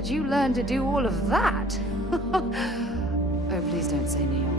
did you learn to do all of that? Oh, please don't say Neon.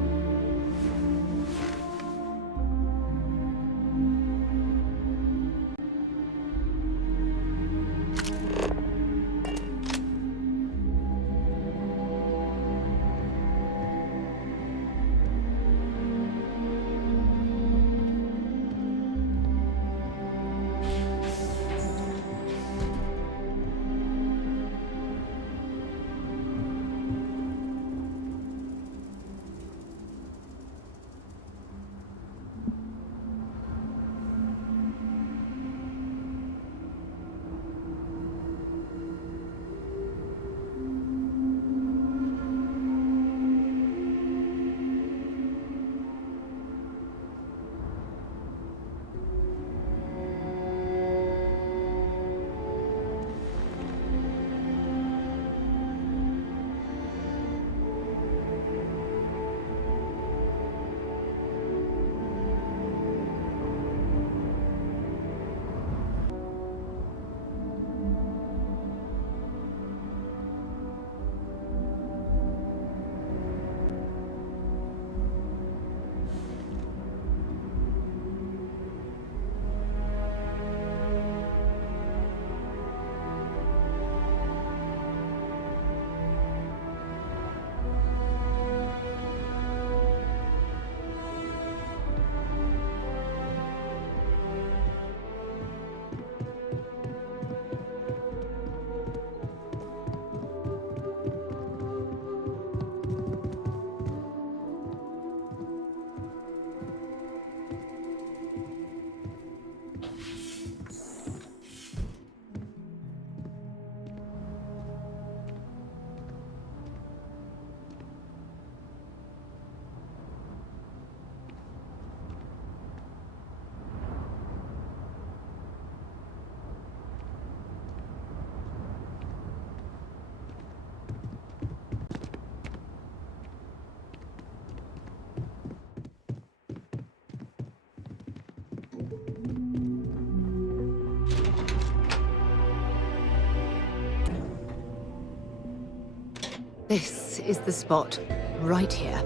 This is the spot, right here.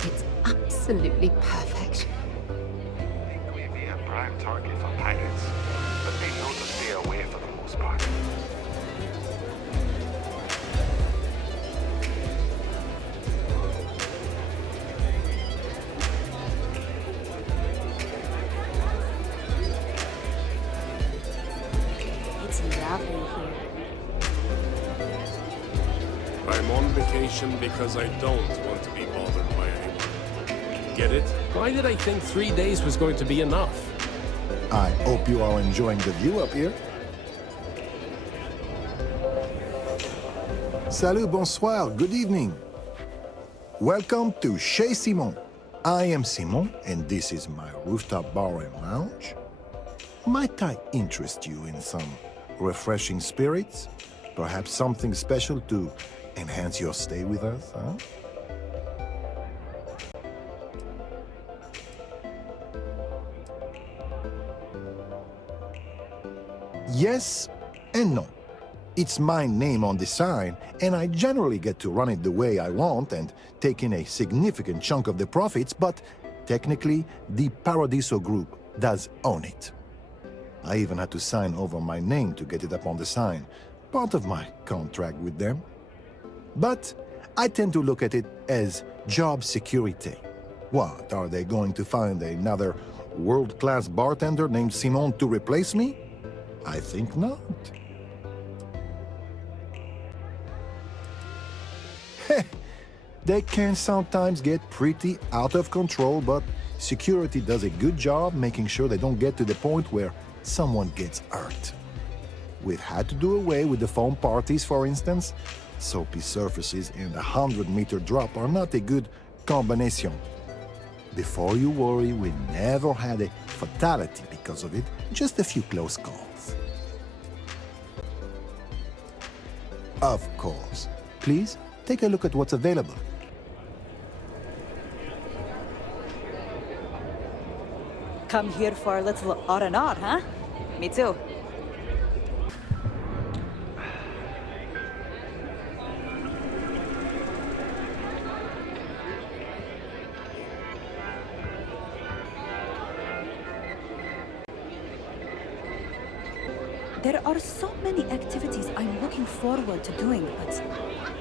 It's absolutely perfect. Think we'd be a prime target for pirates, but they know to stay away for the most part. It's lovely here. I'm on vacation because I don't want to be bothered by anyone. Get it? Why did I think 3 days was going to be enough? I hope you are enjoying the view up here. Salut, bonsoir, good evening. Welcome to Chez Simon. I am Simon, and this is my rooftop bar and lounge. Might I interest you in some refreshing spirits? Perhaps something special to enhance your stay with us, huh? Yes and no. It's my name on the sign, and I generally get to run it the way I want and take in a significant chunk of the profits, but technically, the Paradiso Group does own it. I even had to sign over my name to get it up on the sign, part of my contract with them. But I tend to look at it as job security. What, are they going to find another world-class bartender named Simon to replace me? I think not. They can sometimes get pretty out of control, but security does a good job making sure they don't get to the point where someone gets hurt. We've had to do away with the foam parties, for instance. Soapy surfaces and a 100-meter drop are not a good combination. Before you worry, we never had a fatality because of it, just a few close calls. Of course. Please, take a look at what's available. Come here for a little R&R, huh? Me too. There are so many activities I'm looking forward to doing, but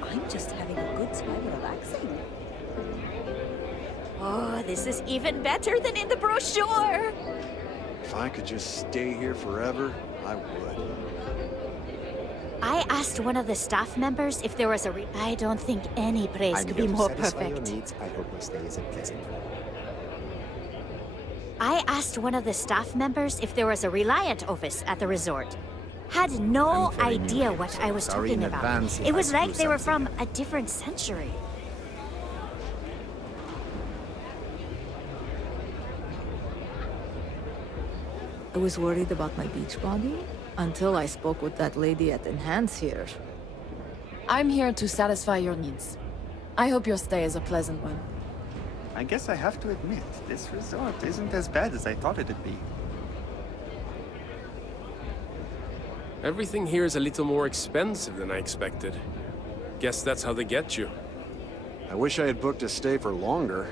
I'm just having a good time relaxing. Oh, this is even better than in the brochure! If I could just stay here forever, I would. I asked one of the staff members if there was I don't think any place could be more perfect. I hope my stay is a pleasant one. I asked one of the staff members if there was a Reliant office at the resort. Had no I'm very new idea here, what so I was sorry talking in about. advance if It I was like screw they were from something a different century. I was worried about my beach body until I spoke with that lady at Enhance here. I'm here to satisfy your needs. I hope your stay is a pleasant one. I guess I have to admit, this resort isn't as bad as I thought it'd be. Everything here is a little more expensive than I expected. Guess that's how they get you. I wish I had booked a stay for longer.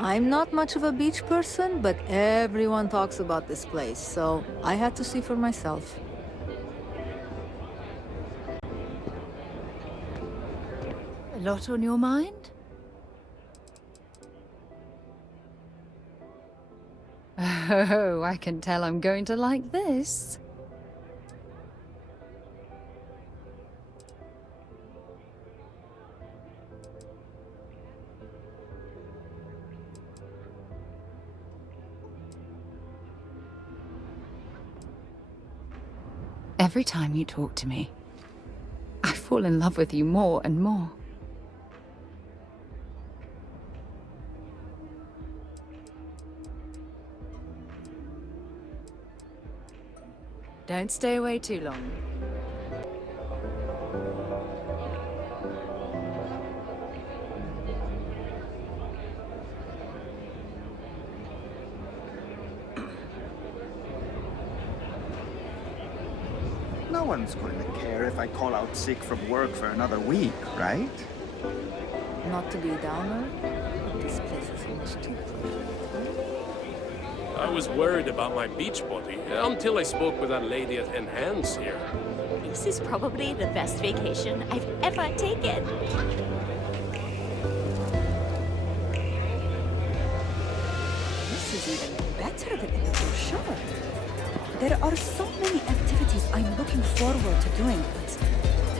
I'm not much of a beach person, but everyone talks about this place, so I had to see for myself. A lot on your mind? Oh, I can tell I'm going to like this. Every time you talk to me, I fall in love with you more and more. Don't stay away too long. No one's going to care if I call out sick from work for another week, right? Not to be a downer, but this place is almost too perfect. I was worried about my beach body until I spoke with that lady at Enhance here. This is probably the best vacation I've ever taken. This is even better than in the brochure. There are so many activities I'm looking forward to doing, but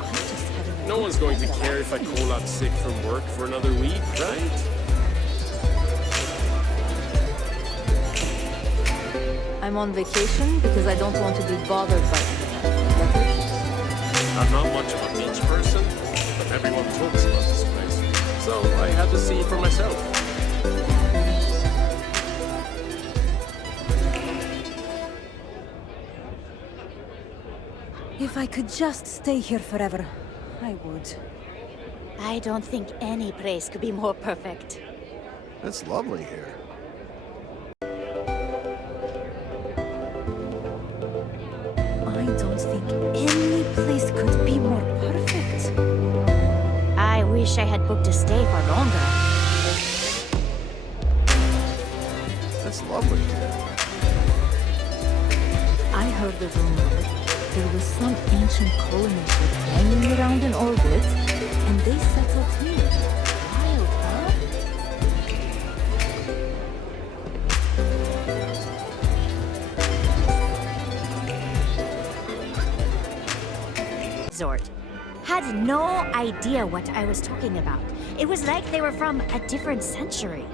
I'm just having a No good one's going to time care if I relaxing. call out sick from work for another week, right? I'm on vacation because I don't want to be bothered by anyone. I'm not much of a beach person, but everyone talks about this place. So I had to see for myself. If I could just stay here forever, I would. I don't think any place could be more perfect. It's lovely here. I don't think any place could be more perfect. I wish I had booked a stay for longer. It's lovely here. I heard a rumor. There was some ancient colonist hanging around in orbit, and they settled here. Wild, huh? Resort. Had no idea what I was talking about. It was like they were from a different century.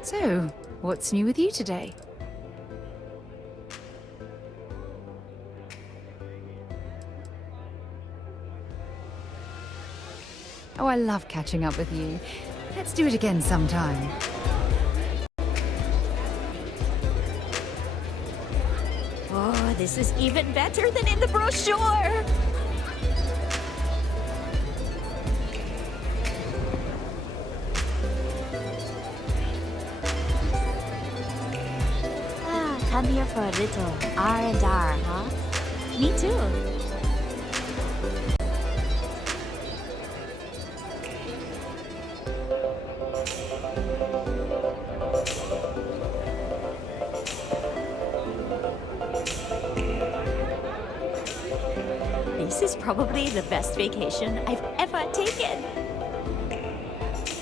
So, what's new with you today? Oh, I love catching up with you. Let's do it again sometime. Oh, this is even better than in the brochure! Ah, come here for a little R&R, huh? Me too. This is probably the best vacation I've ever taken.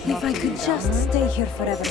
If I could just stay here forever.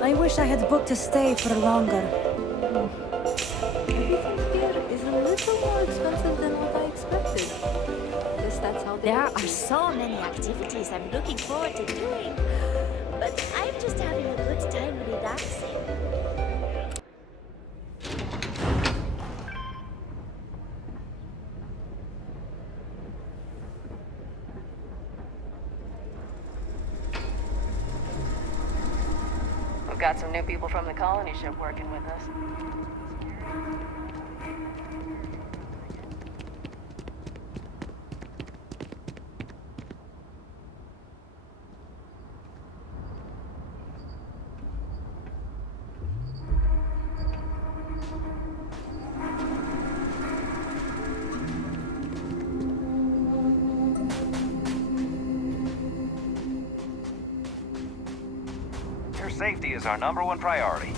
I wish I had booked a stay for longer. Everything here is a little more expensive than what I expected. Guess that's how they There work. are so many activities I'm looking forward to doing, but I'm just having a good time relaxing. We've got some new people from the colony ship working with us. Your safety is our #1 priority.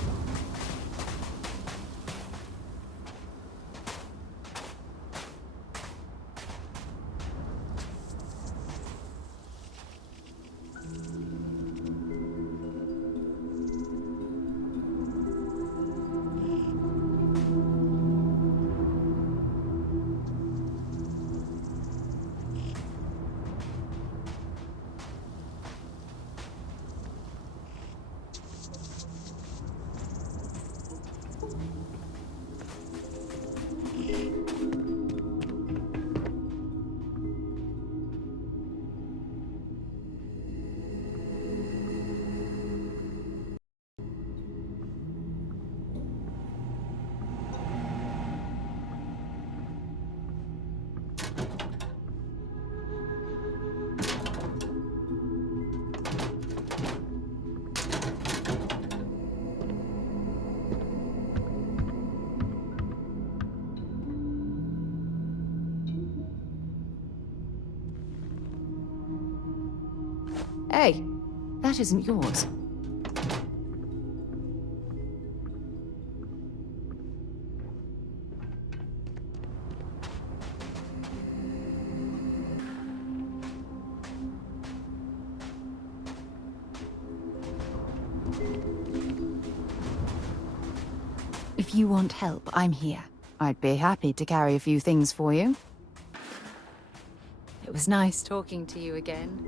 Hey, that isn't yours. If you want help, I'm here. I'd be happy to carry a few things for you. It was nice talking to you again.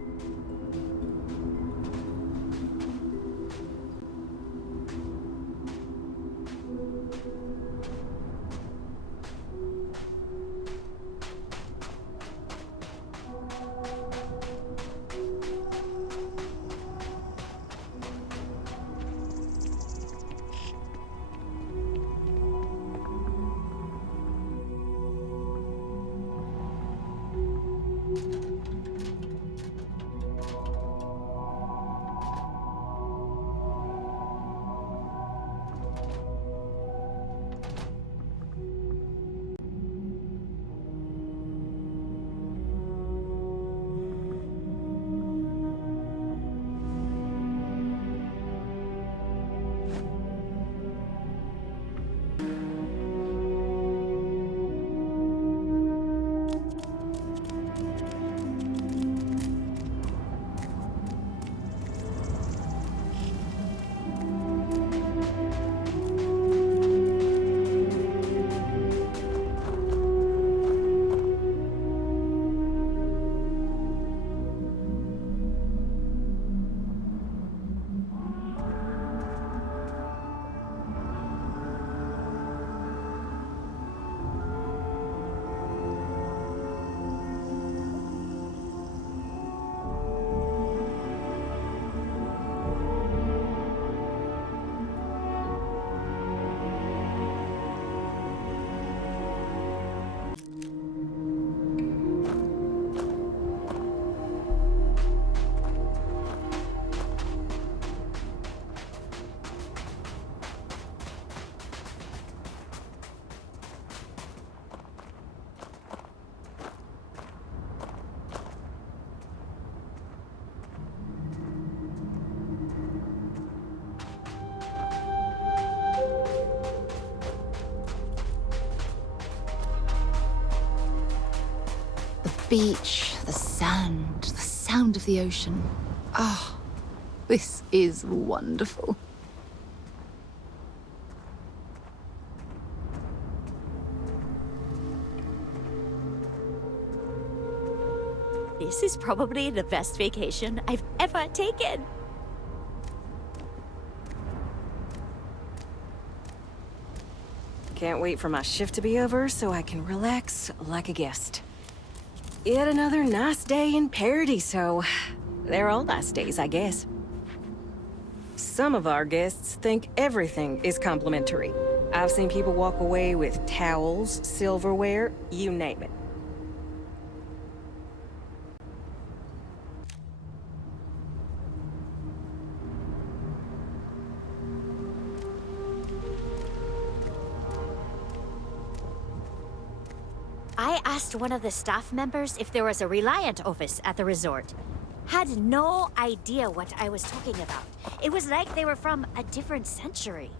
beach, the sand, the sound of the ocean. Ah, this is wonderful. This is probably the best vacation I've ever taken. Can't wait for my shift to be over so I can relax like a guest. Yet another nice day in Paradiso. They're all nice days, I guess. Some of our guests think everything is complimentary. I've seen people walk away with towels, silverware, you name it. I asked one of the staff members if there was a Reliant office at the resort. Had no idea what I was talking about. It was like they were from a different century.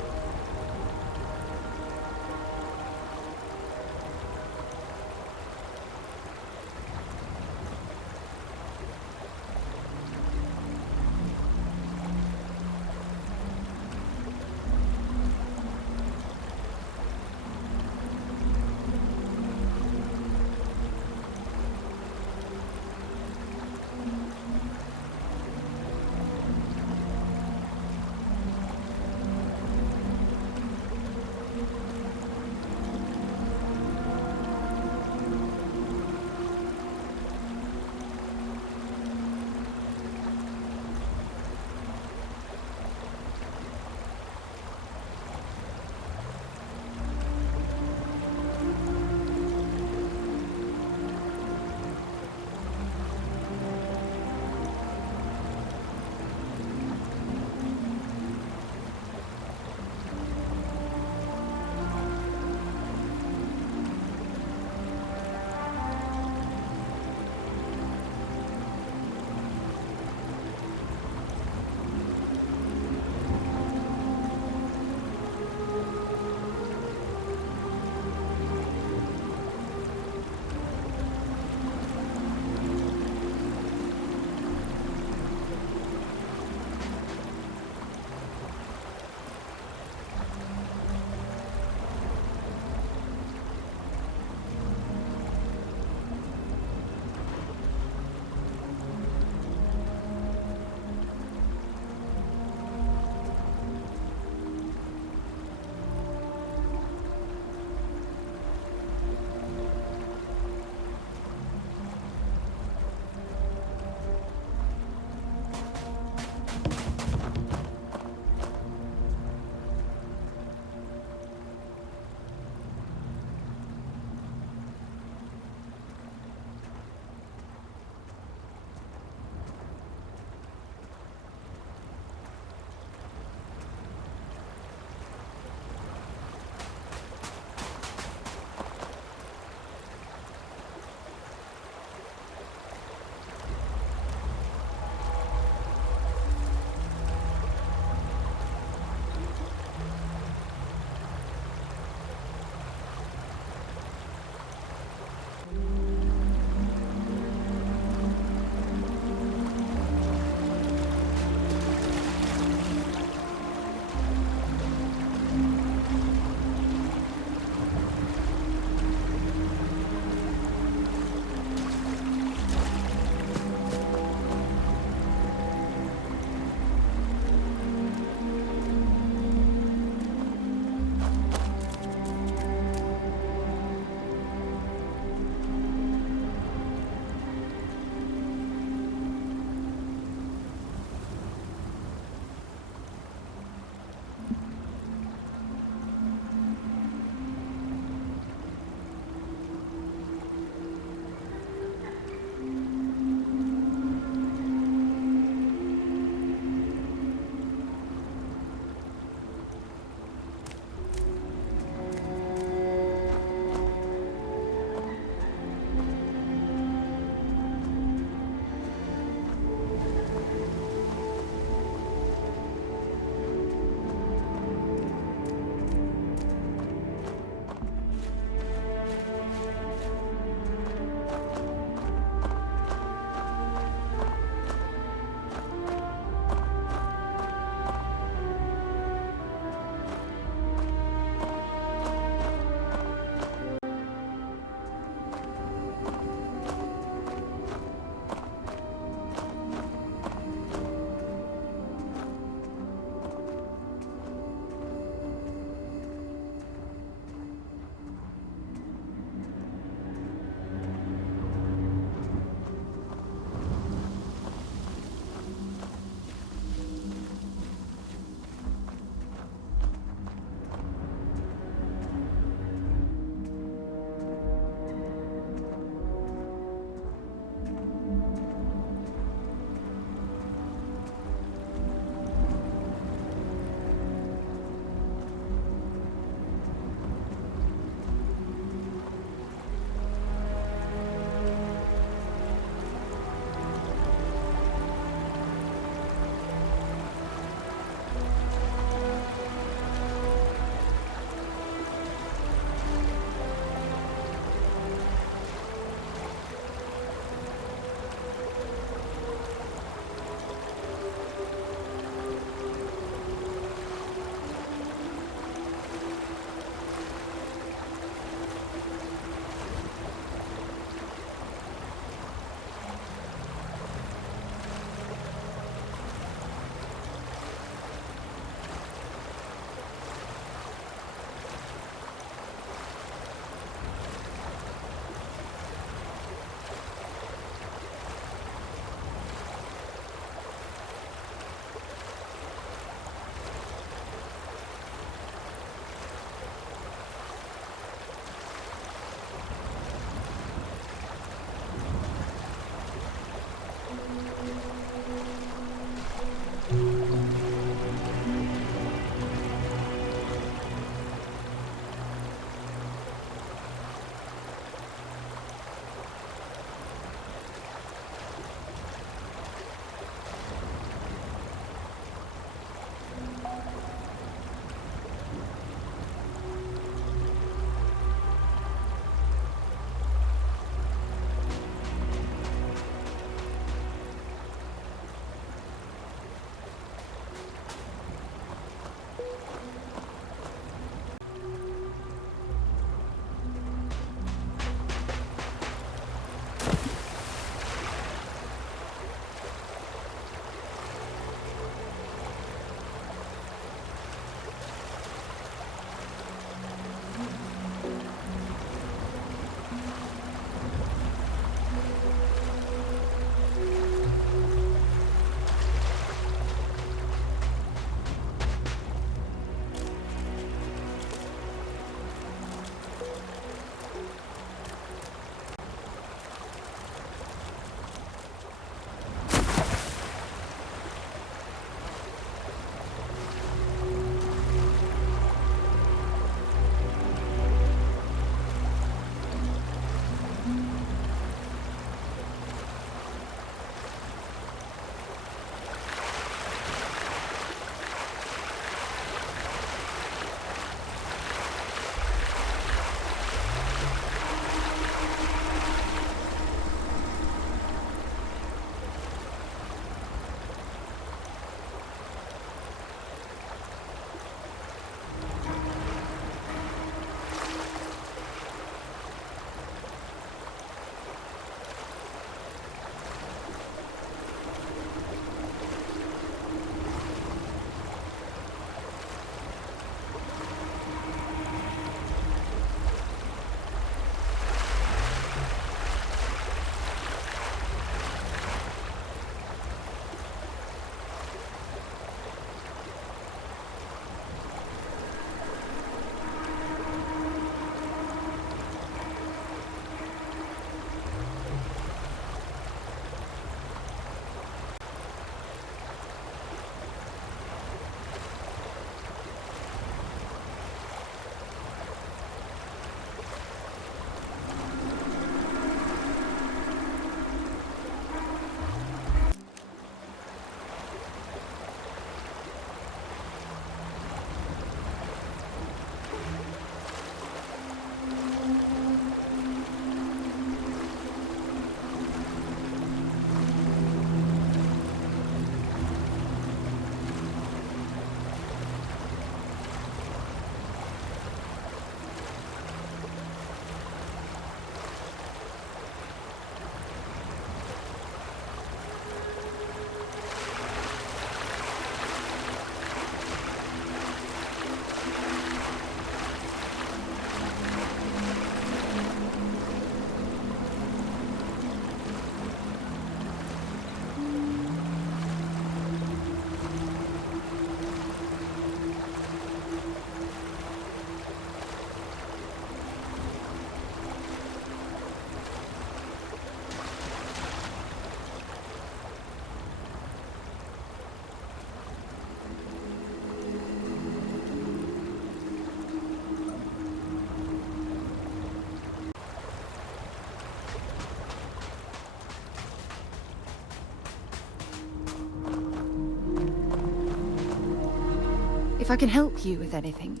If I can help you with anything,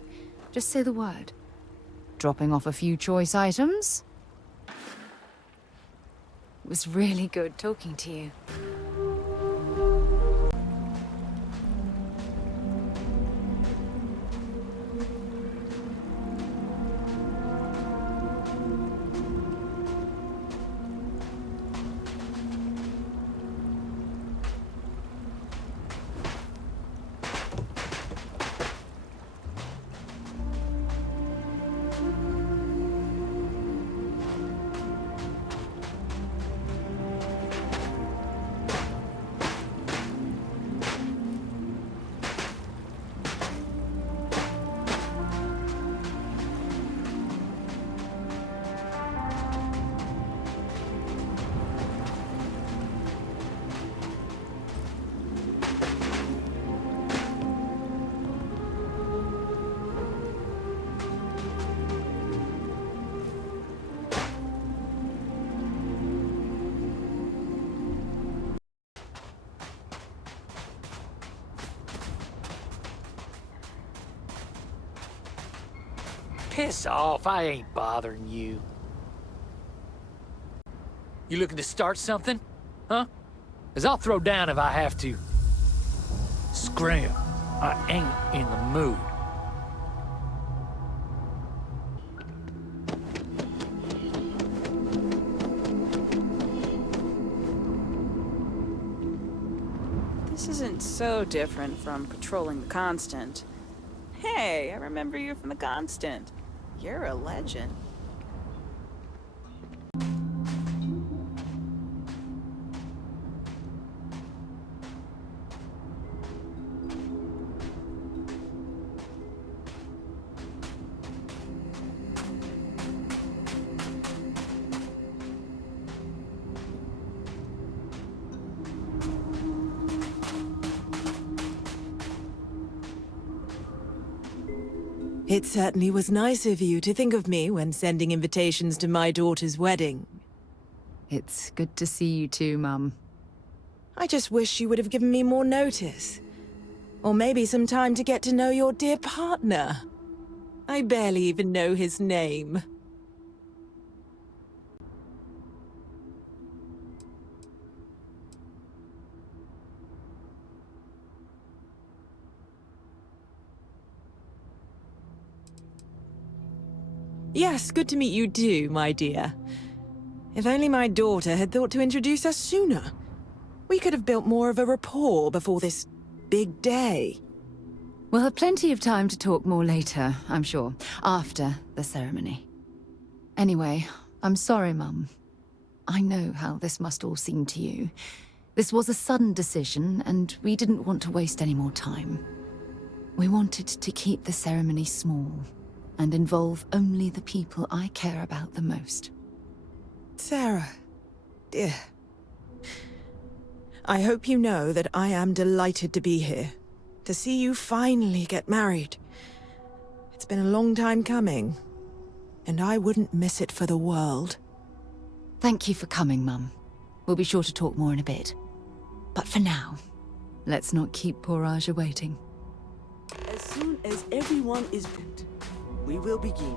just say the word. Dropping off a few choice items? It was really good talking to you. Piss off, I ain't bothering you. You looking to start something? Huh? 'Cause I'll throw down if I have to. Scram, I ain't in the mood. This isn't so different from patrolling the Constant. Hey, I remember you from the Constant. You're a legend. It certainly was nice of you to think of me when sending invitations to my daughter's wedding. It's good to see you too, Mum. I just wish you would have given me more notice. Or maybe some time to get to know your dear partner. I barely even know his name. Yes, good to meet you too, my dear. If only my daughter had thought to introduce us sooner. We could have built more of a rapport before this big day. We'll have plenty of time to talk more later, I'm sure, after the ceremony. Anyway, I'm sorry, Mum. I know how this must all seem to you. This was a sudden decision, and we didn't want to waste any more time. We wanted to keep the ceremony small and involve only the people I care about the most. Sarah, dear. I hope you know that I am delighted to be here, to see you finally get married. It's been a long time coming, and I wouldn't miss it for the world. Thank you for coming, Mum. We'll be sure to talk more in a bit. But for now, let's not keep poor Aja waiting. As soon as everyone is built, we will begin.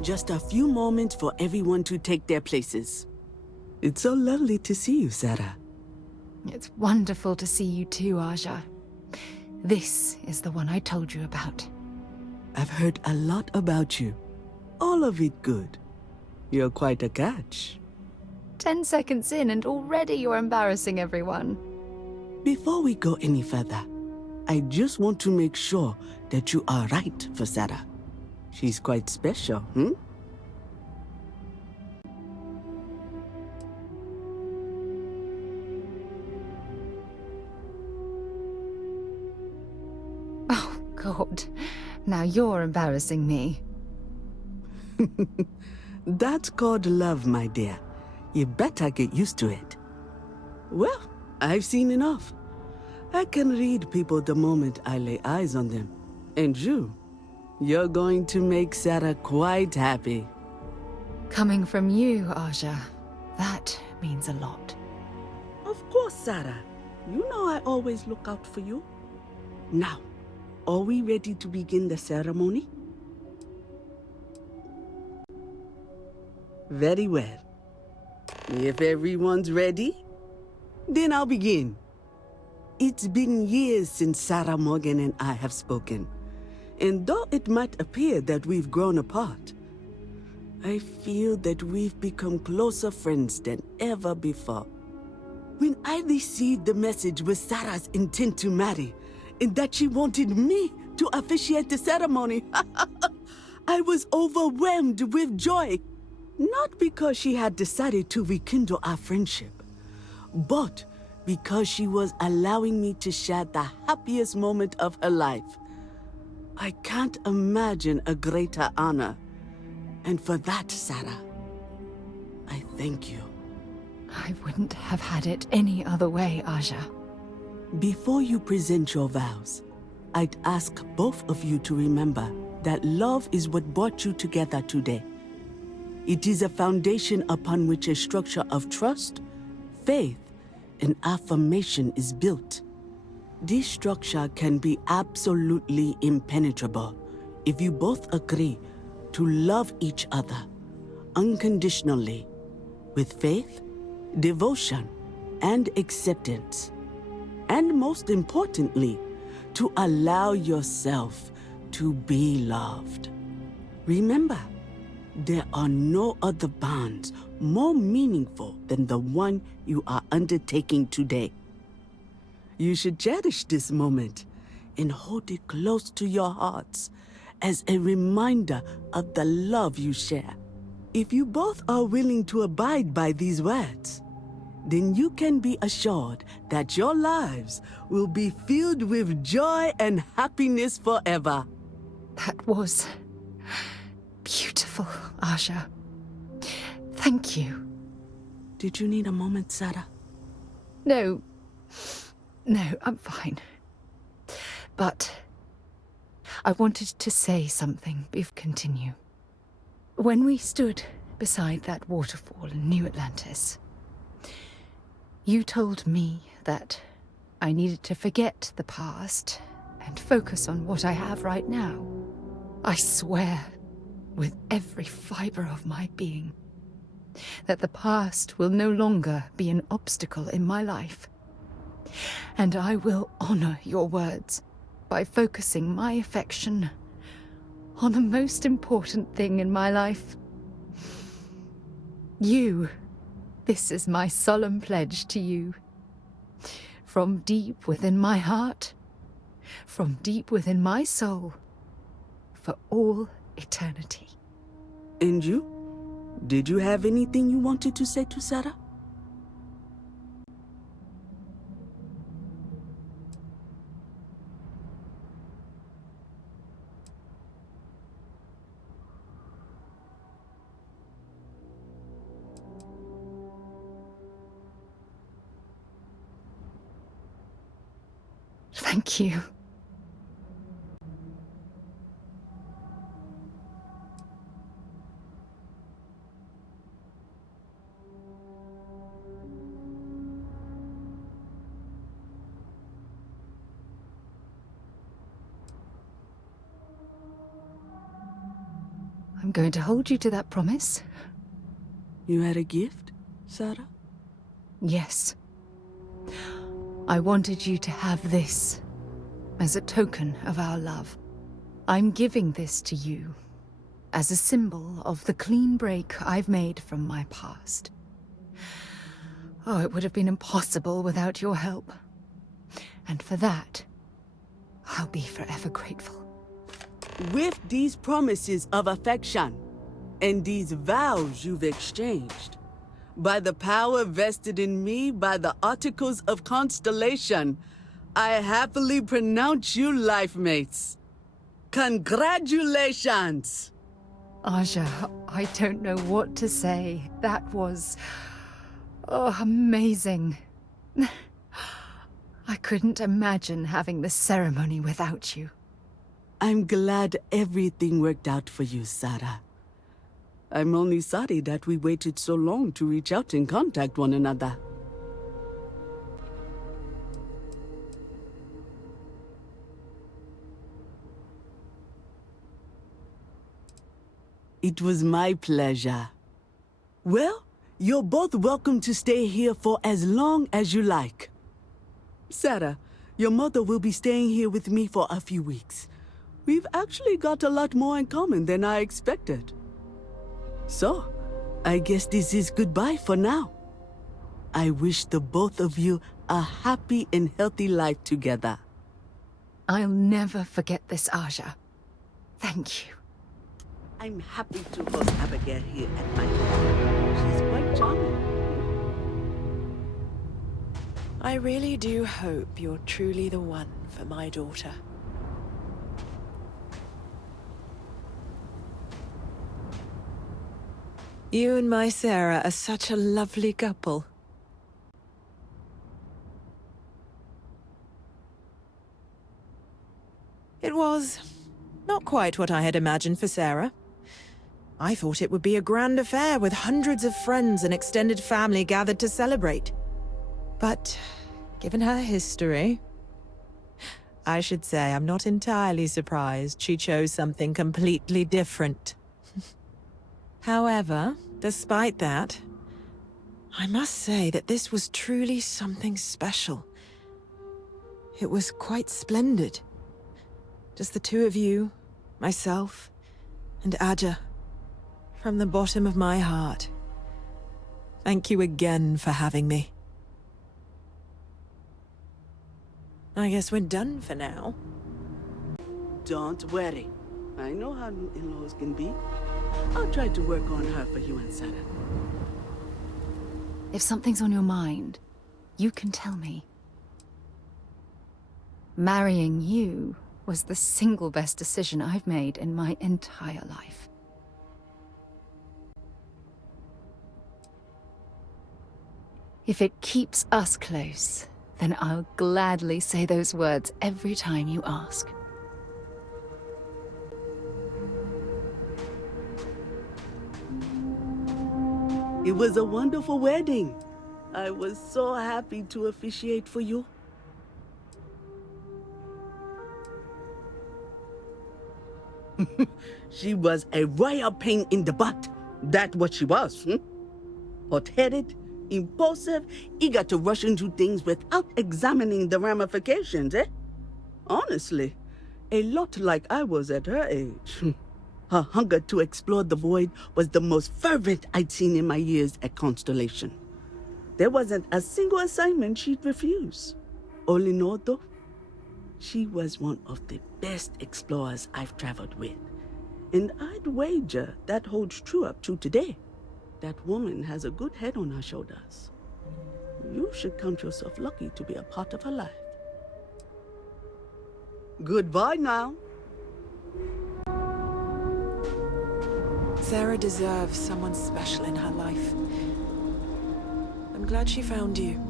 Just a few moments for everyone to take their places. It's so lovely to see you, Sarah. It's wonderful to see you too, Aja. This is the one I told you about. I've heard a lot about you. All of it good. You're quite a catch. 10 seconds in and already you're embarrassing everyone. Before we go any further, I just want to make sure that you are right for Sarah. She's quite special, hmm? Oh, God. Now you're embarrassing me. That's called love, my dear. You better get used to it. Well, I've seen enough. I can read people the moment I lay eyes on them. And you're going to make Sarah quite happy. Coming from you, Aja, that means a lot. Of course, Sarah. You know I always look out for you. Now, are we ready to begin the ceremony? Very well. If everyone's ready, then I'll begin. It's been years since Sarah Morgan and I have spoken. And though it might appear that we've grown apart, I feel that we've become closer friends than ever before. When I received the message with Sarah's intent to marry, and that she wanted me to officiate the ceremony, I was overwhelmed with joy. Not because she had decided to rekindle our friendship, but because she was allowing me to share the happiest moment of her life. I can't imagine a greater honor. And for that, Sarah, I thank you. I wouldn't have had it any other way, Aja. Before you present your vows, I'd ask both of you to remember that love is what brought you together today. It is a foundation upon which a structure of trust, faith, and affirmation is built. This structure can be absolutely impenetrable if you both agree to love each other unconditionally, with faith, devotion, and acceptance. And most importantly, to allow yourself to be loved. Remember, there are no other bonds more meaningful than the one you are undertaking today. You should cherish this moment and hold it close to your hearts as a reminder of the love you share. If you both are willing to abide by these words, then you can be assured that your lives will be filled with joy and happiness forever. That was beautiful, Aja. Thank you. Did you need a moment, Sarah? No, I'm fine. But I wanted to say something before we continue. When we stood beside that waterfall in New Atlantis, you told me that I needed to forget the past and focus on what I have right now. I swear, with every fiber of my being, that the past will no longer be an obstacle in my life. And I will honor your words by focusing my affection on the most important thing in my life. You. This is my solemn pledge to you. From deep within my heart, from deep within my soul, for all eternity. And you? Did you have anything you wanted to say to Sarah? Thank you. I'm going to hold you to that promise. You had a gift, Sarah? Yes. I wanted you to have this as a token of our love. I'm giving this to you as a symbol of the clean break I've made from my past. Oh, it would have been impossible without your help. And for that, I'll be forever grateful. With these promises of affection and these vows you've exchanged, by the power vested in me by the Articles of Constellation, I happily pronounce you life mates. Congratulations! Aja, I don't know what to say. That was... amazing. I couldn't imagine having the ceremony without you. I'm glad everything worked out for you, Sarah. I'm only sorry that we waited so long to reach out and contact one another. It was my pleasure. Well, you're both welcome to stay here for as long as you like. Sarah, your mother will be staying here with me for a few weeks. We've actually got a lot more in common than I expected. So, I guess this is goodbye for now. I wish the both of you a happy and healthy life together. I'll never forget this, Aja. Thank you. I'm happy to host Abigail here at my home. She's quite charming. I really do hope you're truly the one for my daughter. You and my Sarah are such a lovely couple. It was not quite what I had imagined for Sarah. I thought it would be a grand affair with hundreds of friends and extended family gathered to celebrate. But given her history, I should say I'm not entirely surprised she chose something completely different. However, despite that, I must say that this was truly something special. It was quite splendid. Just the two of you, myself, and Aja. From the bottom of my heart, thank you again for having me. I guess we're done for now. Don't worry. I know how new in-laws can be. I'll try to work on her for you and Sarah. If something's on your mind, you can tell me. Marrying you was the single best decision I've made in my entire life. If it keeps us close, then I'll gladly say those words every time you ask. It was a wonderful wedding. I was so happy to officiate for you. She was a royal pain in the butt. That's what she was. Hot-headed, impulsive, eager to rush into things without examining the ramifications, eh? Honestly, a lot like I was at her age. Her hunger to explore the void was the most fervent I'd seen in my years at Constellation. There wasn't a single assignment she'd refuse. All in all, though, she was one of the best explorers I've traveled with. And I'd wager that holds true up to today. That woman has a good head on her shoulders. You should count yourself lucky to be a part of her life. Goodbye now. Sarah deserves someone special in her life. I'm glad she found you.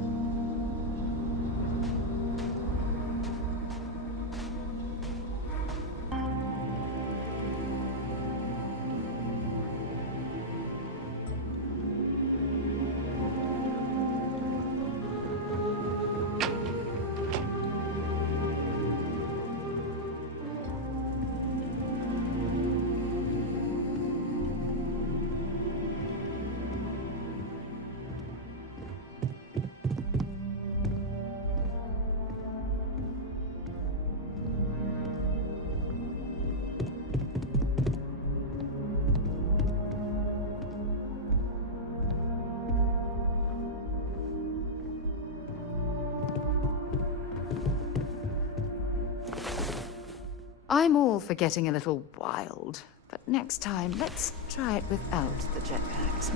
I'm all for getting a little wild, but next time, let's try it without the jetpacks.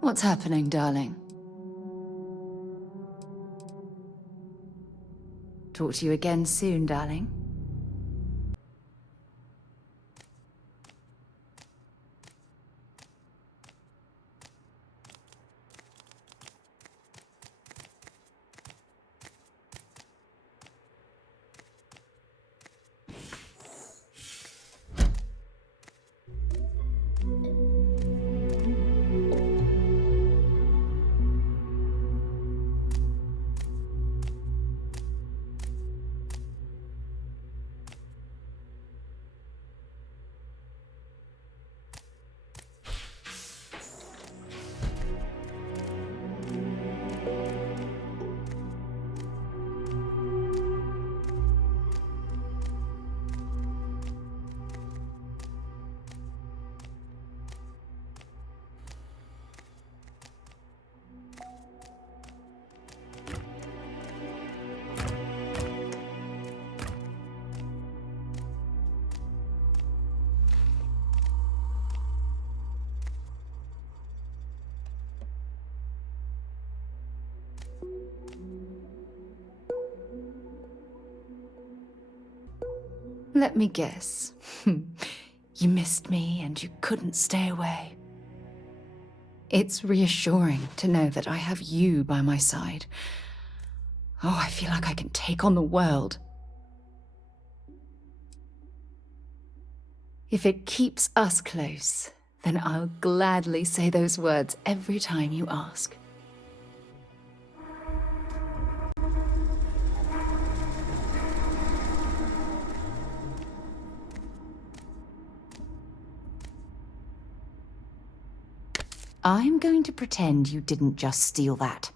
What's happening, darling? Talk to you again soon, darling. Let me guess. You missed me and you couldn't stay away. It's reassuring to know that I have you by my side. Oh, I feel like I can take on the world. If it keeps us close, then I'll gladly say those words every time you ask. I'm going to pretend you didn't just steal that.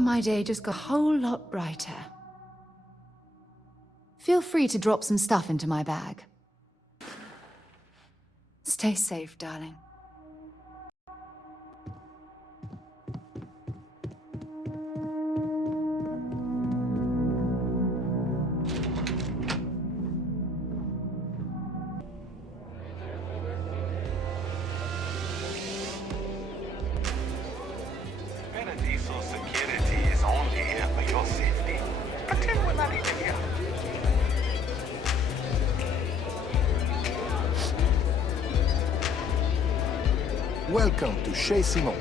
My day just got a whole lot brighter. Feel free to drop some stuff into my bag. Stay safe, darling. Paradiso security is only here for your safety. Pretend we're not even here. Welcome to Chez Simon.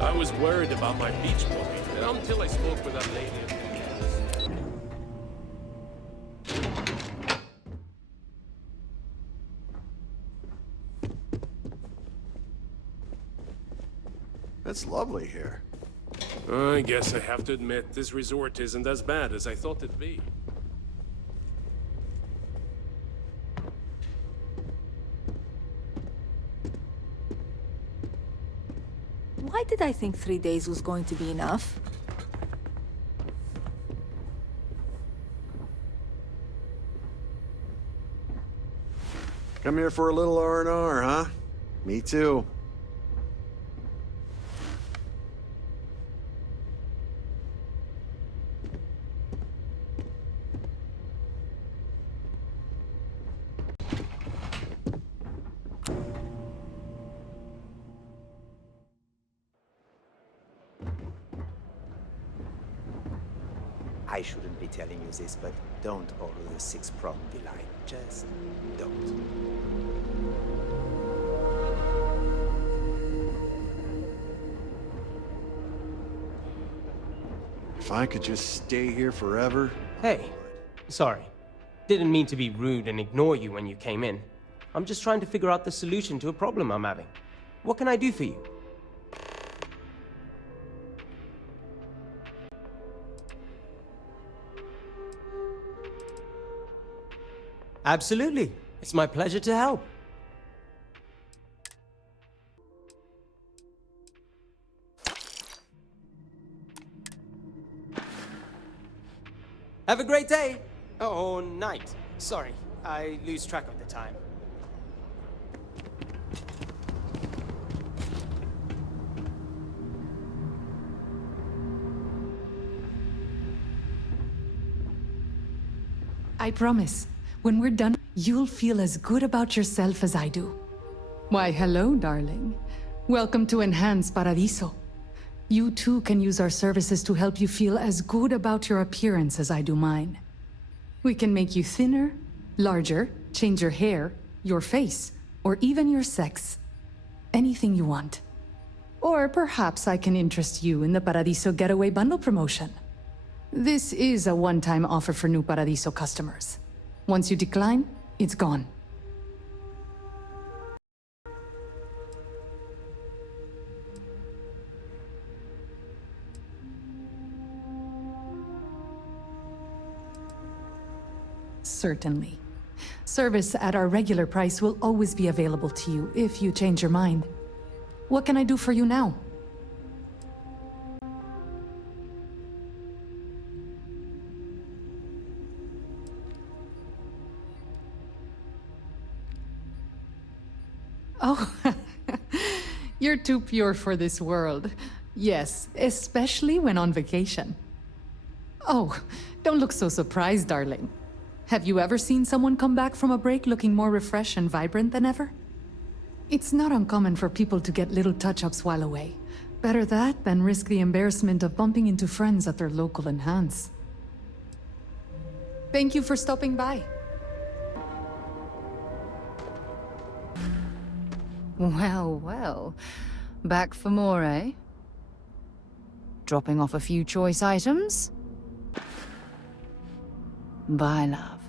I was worried about my beach body until I spoke with that lady. It's lovely here. I guess I have to admit, this resort isn't as bad as I thought it'd be. Why did I think 3 days was going to be enough? Come here for a little R&R, huh? Me too. I shouldn't be telling you this, but don't order the six-prong delight. Just don't. If I could just stay here forever. Hey, sorry. Didn't mean to be rude and ignore you when you came in. I'm just trying to figure out the solution to a problem I'm having. What can I do for you? Absolutely. It's my pleasure to help. Have a great day. Or night. Sorry, I lose track of the time. I promise, when we're done, you'll feel as good about yourself as I do. Why, hello, darling. Welcome to Enhanced Paradiso. You too can use our services to help you feel as good about your appearance as I do mine. We can make you thinner, larger, change your hair, your face, or even your sex. Anything you want. Or perhaps I can interest you in the Paradiso Getaway Bundle promotion. This is a one-time offer for new Paradiso customers. Once you decline, it's gone. Certainly. Service at our regular price will always be available to you if you change your mind. What can I do for you now? Oh, you're too pure for this world. Yes, especially when on vacation. Oh, don't look so surprised, darling. Have you ever seen someone come back from a break looking more refreshed and vibrant than ever? It's not uncommon for people to get little touch-ups while away. Better that than risk the embarrassment of bumping into friends at their local enhance. Thank you for stopping by. Well, well. Back for more, eh? Dropping off a few choice items? Bye, love.